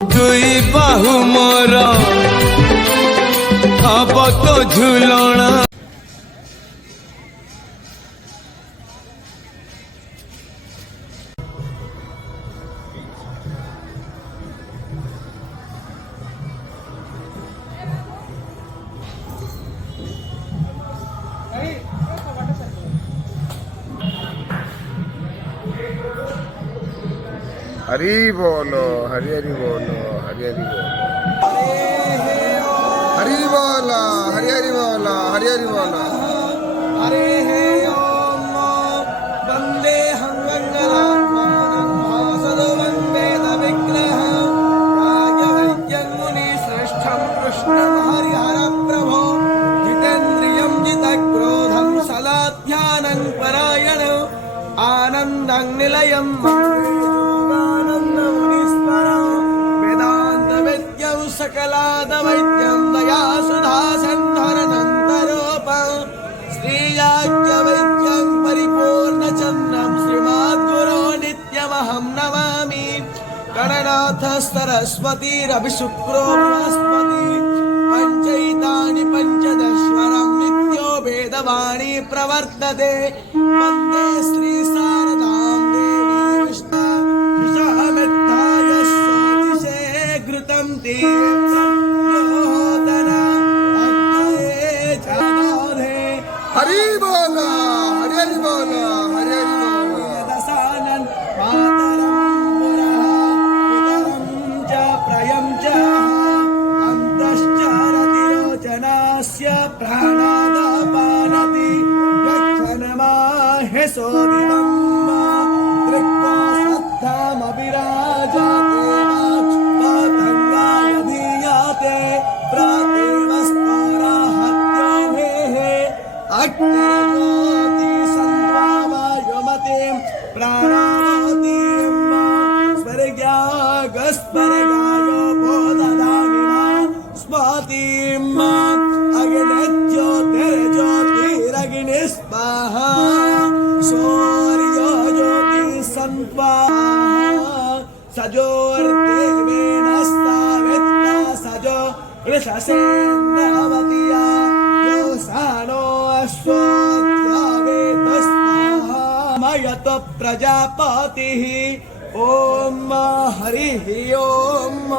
दुई बाहु मोर हब तो झुलना हरी बोलो हरी हरी बोलो हरी हरी बोलो हरी बोला हरी हरी बोला हरी हरी बोला हरे हे ओम वंदे हम मंगलात्मानं भासदं वेद विग्रहं राजवैद्यं मुनि श्रेष्ठं कृष्णं हरिहर प्रभो जितेन्द्रियं जितक्रोधं सलाध्यानं परायणं आनन्दं निलयं सकलादवैद्यं दया सुधा सन्धरनन्तरूपं श्रीयाज्ञवैद्यं परिपूर्णचन्द्रं श्रीमद्गुरो नित्यमहं नमामि गणनाथ सरस्वतीरभिशुक्रो बृहस्पति पञ्चैतानि पञ्चदश्वरं नित्यो वेदवाणी प्रवर्तते वन्दे श्री शारदां देवी विष्णुमित्ताय स्वतिशे घृतं ते हरी बोला हरी हरी बोला हरी हरी बोला दसानन मातरं पुरः पितरं च प्रयं च अन्तश्च रतिरोचनास्य प्राणादापानति यक्षनमाहे सोदिवं दृक्त्वा श्रद्धामभिराजाते वाक्पतङ्गाय धीयाते प्रतिवस्पराहत्यो भेः अग्निर्ज्योति सन्त्वामयोमतिं प्राणावतीं स्वर्गागस्वर्गायो बोधदामि स्मृतिं अग्निज्योतिर्ज्योतिरग्निः स्वाहा सूर्यो ज्योतिः सन्त्वा सजोर्देवेन सावित्रा सजो ऋषसेन्द्रावत्या योसानो अश्वत्थावेतस्मामयत प्रजापतिः ओम हरिः ओम।